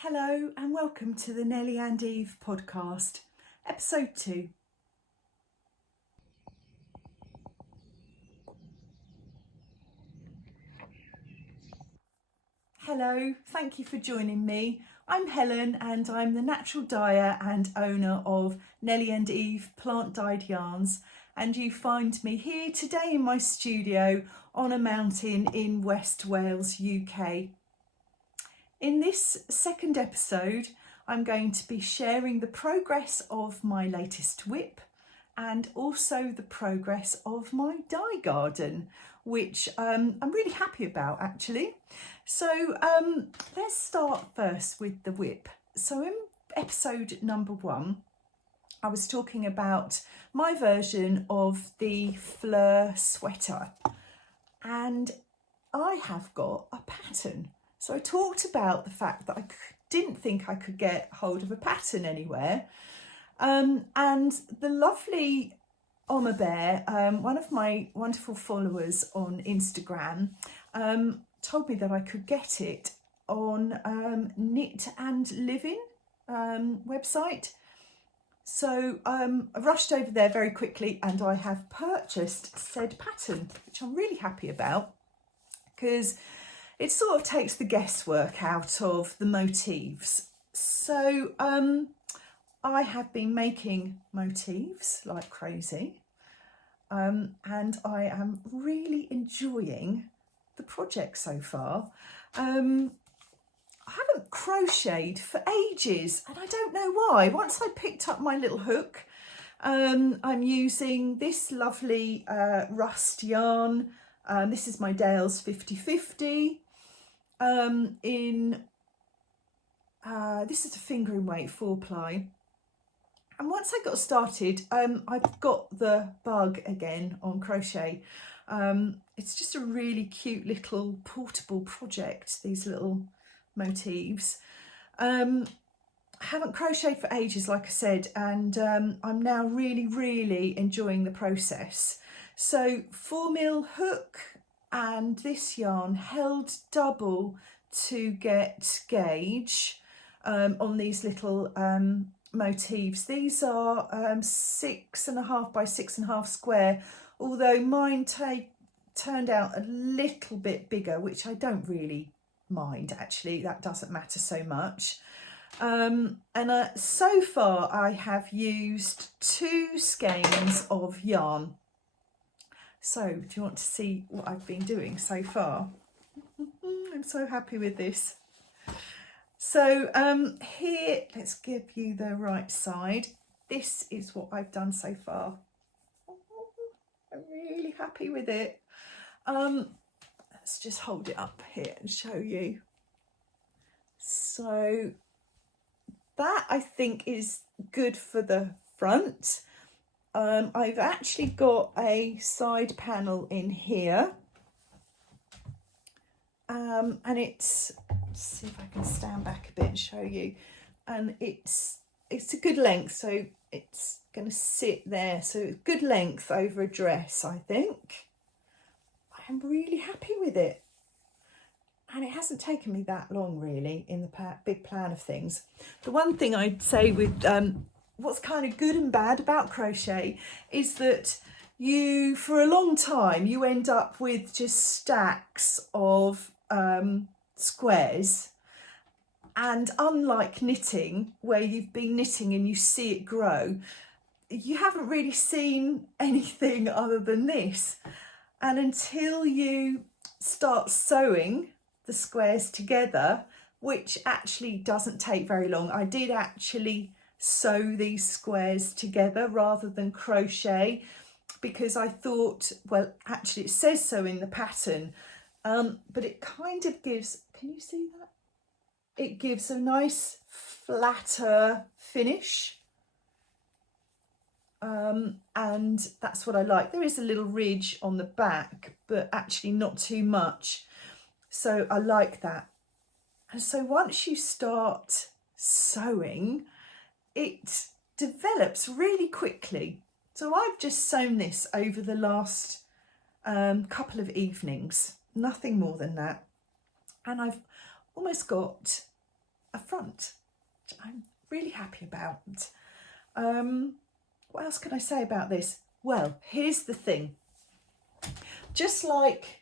Hello and welcome to the Nellie and Eve podcast, episode 2. Hello, thank you for joining me. I'm Helen and I'm the natural dyer and owner of Nellie and Eve plant dyed yarns, and you find me here today in my studio on a mountain in West Wales, UK. In this second episode, I'm going to be sharing the progress of my latest WIP and also the progress of my dye garden, which I'm really happy about actually. So let's start first with the WIP. So in episode number 1, I was talking about my version of the Fleur Sweater, and I have got a pattern. So I talked about the fact that I didn't think I could get hold of a pattern anywhere. And the lovely Mulberry, one of my wonderful followers on Instagram, told me that I could get it on Knit+Living website. So I rushed over there very quickly and I have purchased said pattern, which I'm really happy about because it sort of takes the guesswork out of the motifs. So I have been making motifs like crazy, and I am really enjoying the project so far. I haven't crocheted for ages and I don't know why. Once I picked up my little hook, I'm using this lovely rust yarn. This is my Dale's 50/50. This is a fingering weight 4-ply, and once I got started, I've got the bug again on crochet. It's just a really cute little portable project, these little motifs. I haven't crocheted for ages, like I said, and I'm now really enjoying the process. So 4mm hook, and this yarn held double to get gauge on these little motifs. These are 6.5 by 6.5 square, although mine turned out a little bit bigger, which I don't really mind actually, that doesn't matter so much. And so far I have used 2 skeins of yarn. So do you want to see what I've been doing so far? I'm so happy with this. So here, let's give you the right side. This is what I've done so far. I'm really happy with it. Let's just hold it up here and show you. So that I think is good for the front. I've actually got a side panel in here, and it's, let's see if I can stand back a bit and show you, and it's a good length, so it's going to sit there, so good length over a dress. I think I'm really happy with it, and it hasn't taken me that long really in the big plan of things. The one thing I'd say with what's kind of good and bad about crochet is that you, for a long time, you end up with just stacks of squares, and unlike knitting where you've been knitting and you see it grow, you haven't really seen anything other than this. And until you start sewing the squares together, which actually doesn't take very long, I did actually sew these squares together rather than crochet, because I thought, well, actually it says so in the pattern, but it kind of gives, can you see that? It gives a nice flatter finish, and that's what I like. There is a little ridge on the back, but actually not too much, so I like that. And so once you start sewing, it develops really quickly. So I've just sewn this over the last couple of evenings, nothing more than that, and I've almost got a front, which I'm really happy about. What else can I say about this? Well, here's the thing. Just like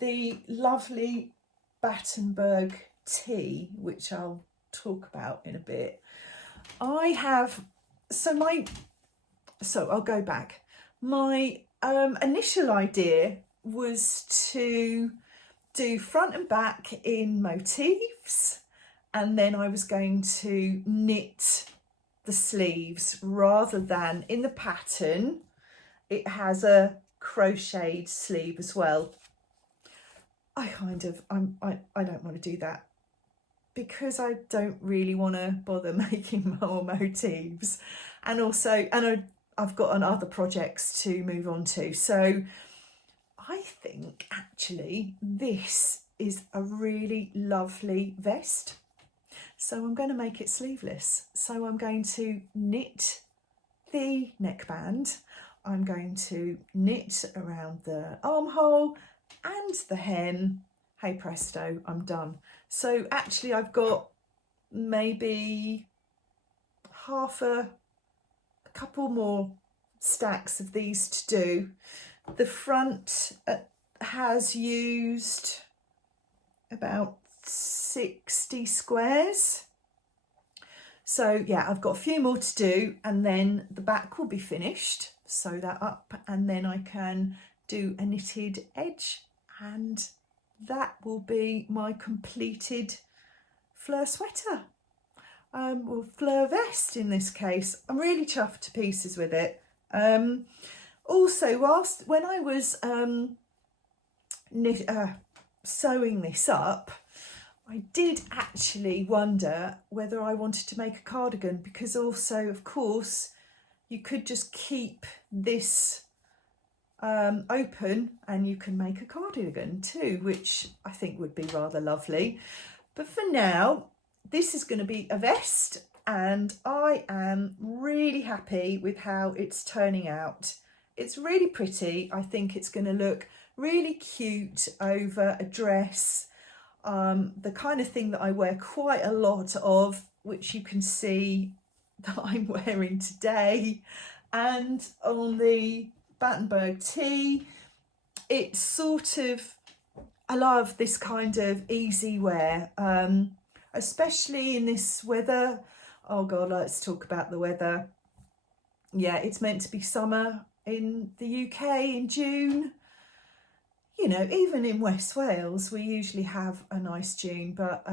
the lovely Battenberg tea, which I'll talk about in a bit, I have, so I'll go back. My initial idea was to do front and back in motifs, and then I was going to knit the sleeves rather than in the pattern. It has a crocheted sleeve as well. I don't want to do that because I don't really want to bother making more motifs, and also, I've got other projects to move on to. So I think actually this is a really lovely vest. So I'm going to make it sleeveless. So I'm going to knit the neckband. I'm going to knit around the armhole and the hem. Hey presto, I'm done. So actually I've got maybe a couple more stacks of these to do. The front has used about 60 squares. So yeah, I've got a few more to do, and then the back will be finished. Sew that up, and then I can do a knitted edge, and that will be my completed Fleur sweater. Or Fleur vest in this case. I'm really chuffed to pieces with it. Also, when I was sewing this up, I did actually wonder whether I wanted to make a cardigan, because also, of course, you could just keep this open and you can make a cardigan too, which I think would be rather lovely. But for now, this is going to be a vest, and I am really happy with how it's turning out. It's really pretty. I think it's going to look really cute over a dress. The kind of thing that I wear quite a lot of, which you can see that I'm wearing today. And on the Battenberg tee, it's sort of, I love this kind of easy wear, especially in this weather. Oh God, let's talk about the weather. Yeah, it's meant to be summer in the UK in June. You know, even in West Wales, we usually have a nice June, but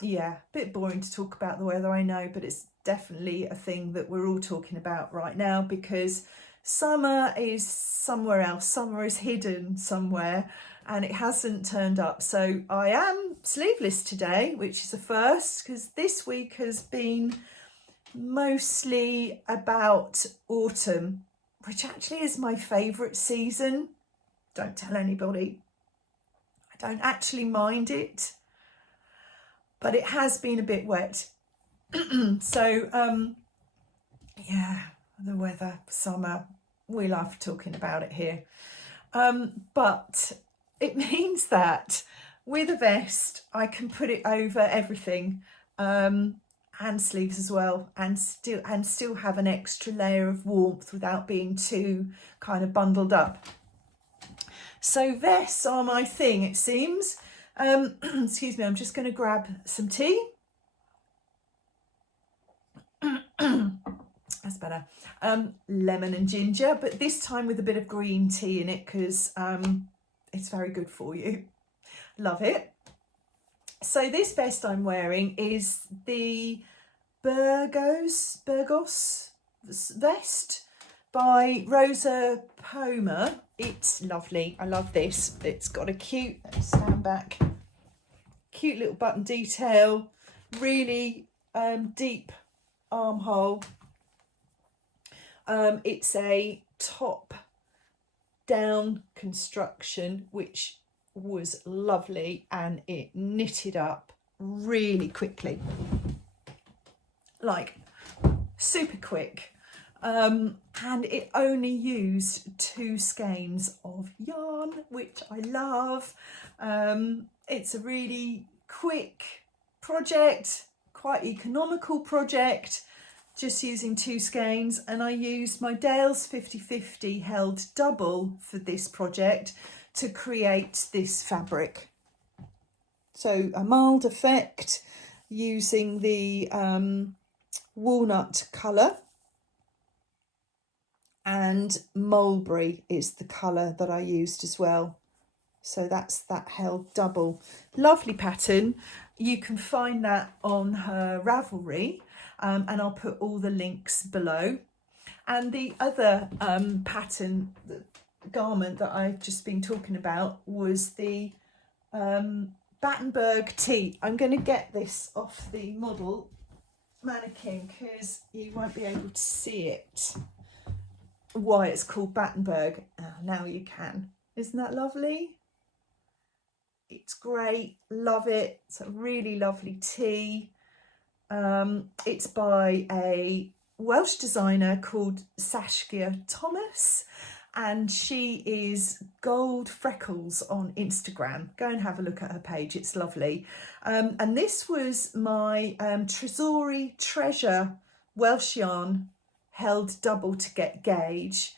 yeah, a bit boring to talk about the weather, I know, but it's definitely a thing that we're all talking about right now, because summer is somewhere else. Summer is hidden somewhere, and it hasn't turned up. So I am sleeveless today, which is a first, because this week has been mostly about autumn, which actually is my favourite season. Don't tell anybody. I don't actually mind it, but it has been a bit wet. So yeah, the weather, summer, we love talking about it here. But it means that with a vest, I can put it over everything, and sleeves as well, and still have an extra layer of warmth without being too kind of bundled up. So vests are my thing, it seems. Excuse me, I'm just going to grab some tea. That's better. Lemon and ginger, but this time with a bit of green tea in it, because it's very good for you. Love it. So this vest I'm wearing is the Burgos vest by Rosa Pomar. It's lovely. I love this. It's got a cute, stand back, cute little button detail, really deep armhole. It's a top down construction, which was lovely, and it knitted up really quickly, like super quick. And it only used 2 skeins of yarn, which I love. It's a really quick project, quite economical project, just using 2 skeins, and I used my Dale's 50/50 held double for this project to create this fabric. So a mild effect using the walnut colour, and Mulberry is the colour that I used as well. So that's that held double. Lovely pattern. You can find that on her Ravelry, and I'll put all the links below. And the other pattern, the garment that I've just been talking about, was the Battenberg tee. I'm going to get this off the model mannequin because you won't be able to see it, why it's called Battenberg. Now you can. Isn't that lovely? It's great, love it. It's a really lovely tee. It's by a Welsh designer called Sashkia Thomas, and she is Gold Freckles on Instagram. Go and have a look at her page, it's lovely. And this was my Trysori-treasure Welsh yarn held double to get gauge,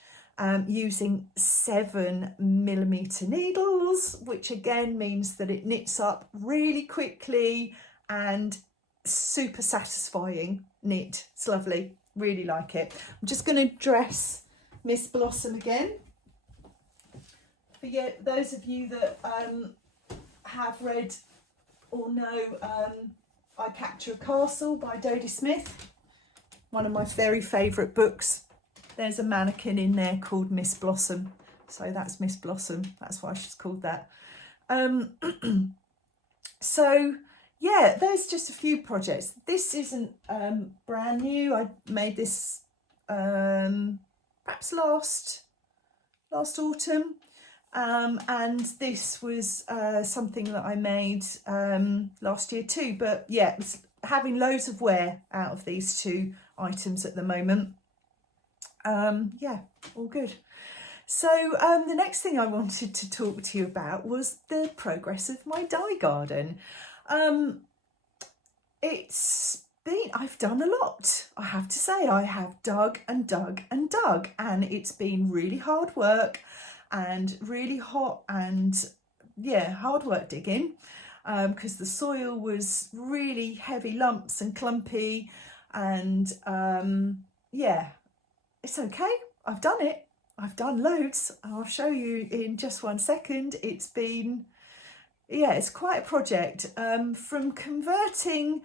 using 7mm needles, which again means that it knits up really quickly and super satisfying knit. It's lovely, really like it. I'm just going to dress Miss Blossom again. For those of you that have read or know I Capture a Castle by Dodie Smith, one of my very favourite books. There's a mannequin in there called Miss Blossom, so that's Miss Blossom, that's why she's called that. So yeah, there's just a few projects. This isn't brand new. I made this perhaps last autumn, and this was something that I made last year too. But yeah, it's having loads of wear out of these 2 items at the moment. Yeah, all good. So the next thing I wanted to talk to you about was the progress of my dye garden. I've done a lot, I have to say. I have dug and dug and dug, and it's been really hard work and really hot, and yeah, hard work digging, because the soil was really heavy lumps and clumpy, and yeah, it's okay. I've done it. I've done loads. I'll show you in just 1 second. It's been, yeah, it's quite a project. From converting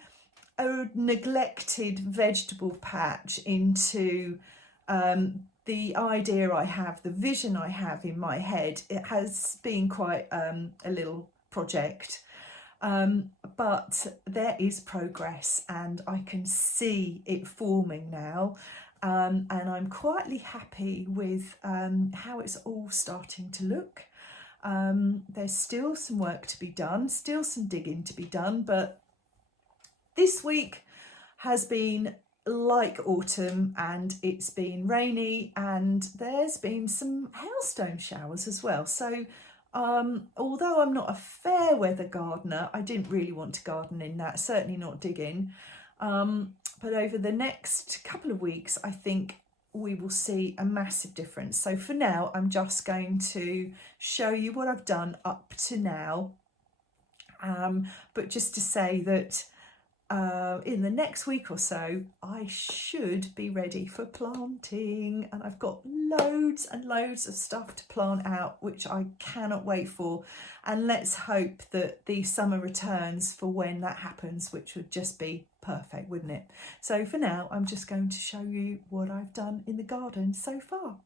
a neglected vegetable patch into the idea I have, the vision I have in my head, it has been quite a little project. But there is progress, and I can see it forming now. And I'm quietly happy with how it's all starting to look. There's still some work to be done, still some digging to be done, but this week has been like autumn, and it's been rainy, and there's been some hailstone showers as well. So although I'm not a fair weather gardener, I didn't really want to garden in that, certainly not digging. But over the next couple of weeks, I think we will see a massive difference. So for now, I'm just going to show you what I've done up to now. But just to say that in the next week or so, I should be ready for planting, and I've got loads and loads of stuff to plant out, which I cannot wait for. And let's hope that the summer returns for when that happens, which would just be perfect, wouldn't it? So for now, I'm just going to show you what I've done in the garden so far.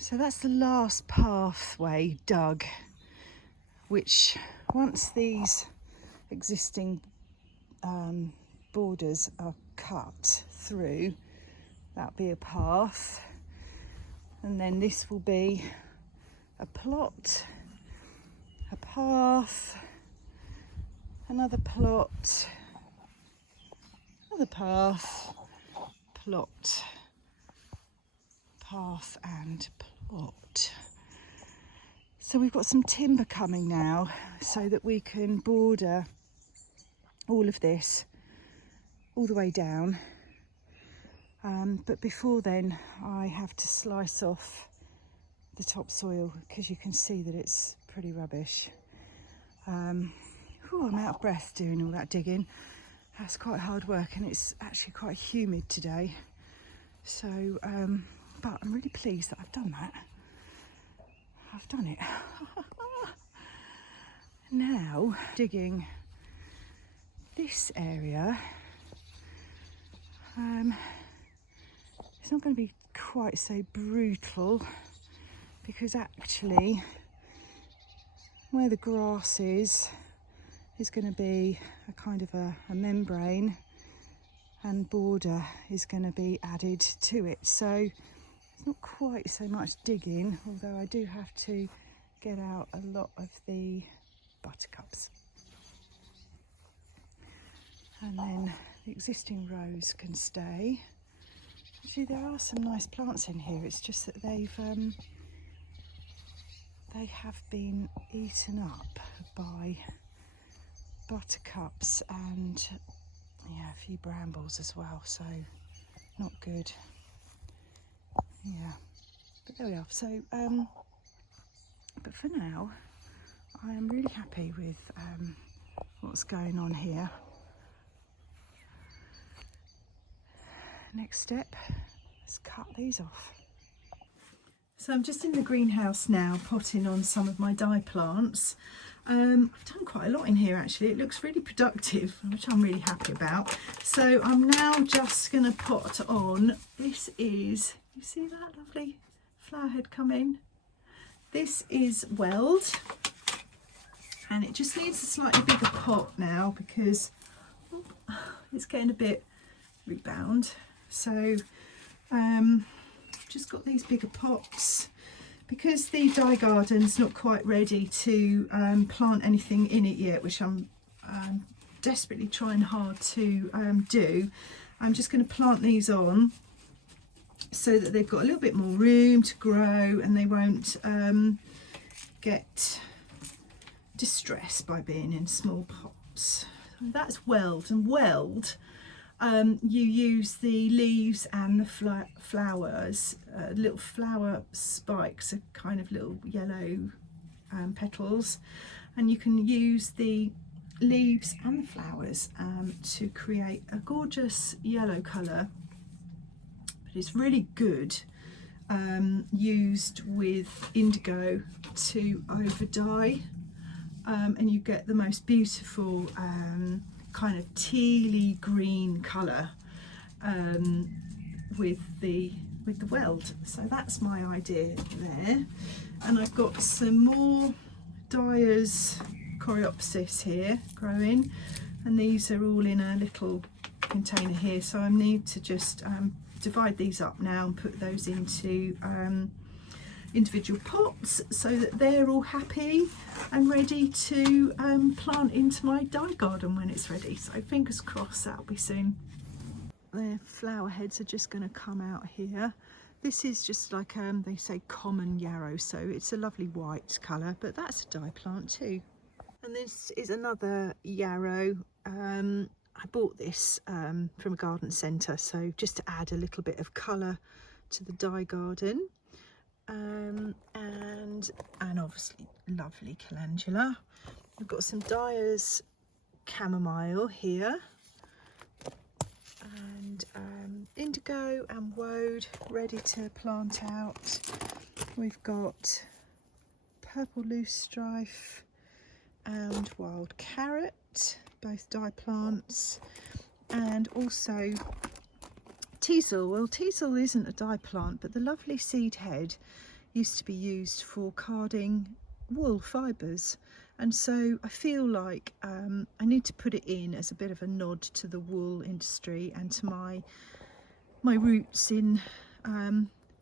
So that's the last pathway dug, which once these existing borders are cut through, that'll be a path, and then this will be a plot, a path, another plot, another path, plot, path and plot. So we've got some timber coming now so that we can border all of this all the way down. But before then I have to slice off the topsoil because you can see that it's pretty rubbish. I'm out of breath doing all that digging. That's quite hard work, and it's actually quite humid today. So, but I'm really pleased that I've done that. I've done it. Now, digging this area. It's not going to be quite so brutal because actually where the grass is going to be a kind of a membrane, and border is going to be added to it. So it's not quite so much digging, although I do have to get out a lot of the buttercups. And then the existing rows can stay. Actually, there are some nice plants in here. It's just that they have been eaten up by buttercups and a few brambles as well, so not good. Yeah, but there we are. So but for now I am really happy with what's going on here. Next step, let's cut these off. So I'm just in the greenhouse now, potting on some of my dye plants. I've done quite a lot in here actually. It looks really productive, which I'm really happy about. So I'm now just going to pot on, this is, you see that lovely flower head come in? This is Weld, and it just needs a slightly bigger pot now because it's getting a bit rebound. So just got these bigger pots because the dye garden's not quite ready to plant anything in it yet, which I'm desperately trying hard to do. I'm just going to plant these on so that they've got a little bit more room to grow and they won't get distressed by being in small pots. So that's Weld, and Weld you use the leaves and the flowers, little flower spikes, are kind of little yellow petals, and you can use the leaves and the flowers to create a gorgeous yellow colour. But it's really good used with indigo to over dye, and you get the most beautiful kind of tealy green colour with the Weld. So that's my idea there. And I've got some more Dyer's Coreopsis here growing, and these are all in a little container here, so I need to just divide these up now and put those into individual pots so that they're all happy and ready to plant into my dye garden when it's ready. So fingers crossed that'll be soon. Their flower heads are just going to come out here. This is just like they say common yarrow, so it's a lovely white colour, but that's a dye plant too. And this is another yarrow. I bought this from a garden centre, so just to add a little bit of colour to the dye garden. And obviously lovely calendula. We've got some Dyer's chamomile here, and indigo and woad ready to plant out. We've got purple loosestrife and wild carrot, both dye plants, and also teasel. Well, teasel isn't a dye plant, but the lovely seed head used to be used for carding wool fibres, and so I feel like I need to put it in as a bit of a nod to the wool industry and to my roots in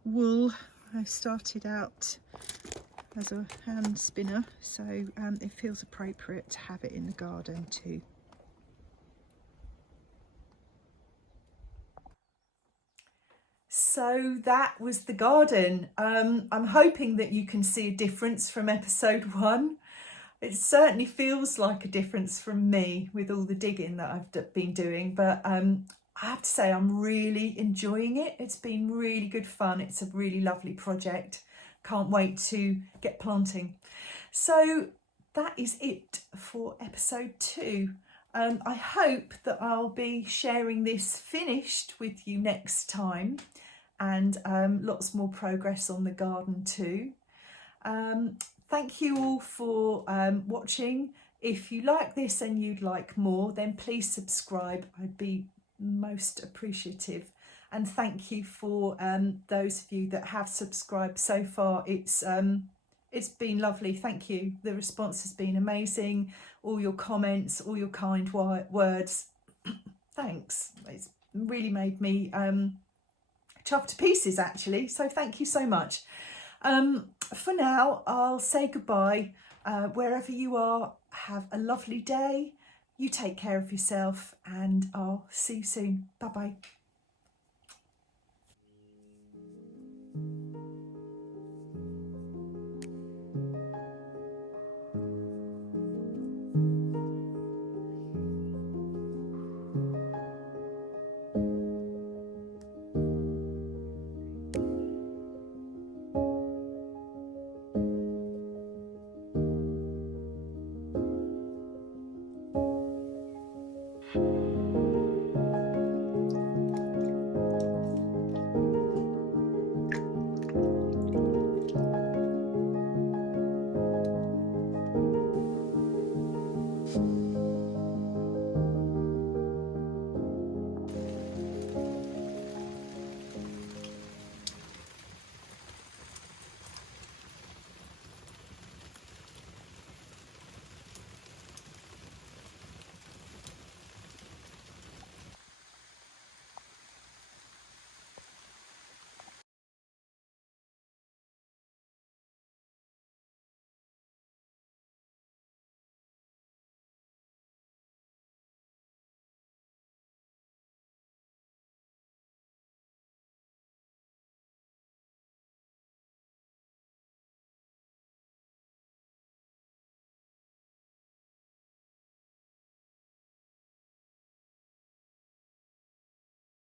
wool. I started out as a hand spinner, so it feels appropriate to have it in the garden too. So that was the garden. I'm hoping that you can see a difference from episode 1. It certainly feels like a difference from me with all the digging that I've been doing, but I have to say I'm really enjoying it. It's been really good fun. It's a really lovely project. Can't wait to get planting. So that is it for episode 2. I hope that I'll be sharing this finished with you next time, and lots more progress on the garden too. Thank you all for watching. If you like this and you'd like more, then please subscribe. I'd be most appreciative. And thank you for those of you that have subscribed so far. It's been lovely. Thank you. The response has been amazing. All your comments, all your kind words. Thanks. It's really made me chuffed to pieces, actually. So thank you so much. For now, I'll say goodbye. Wherever you are, have a lovely day. You take care of yourself, and I'll see you soon. Bye-bye.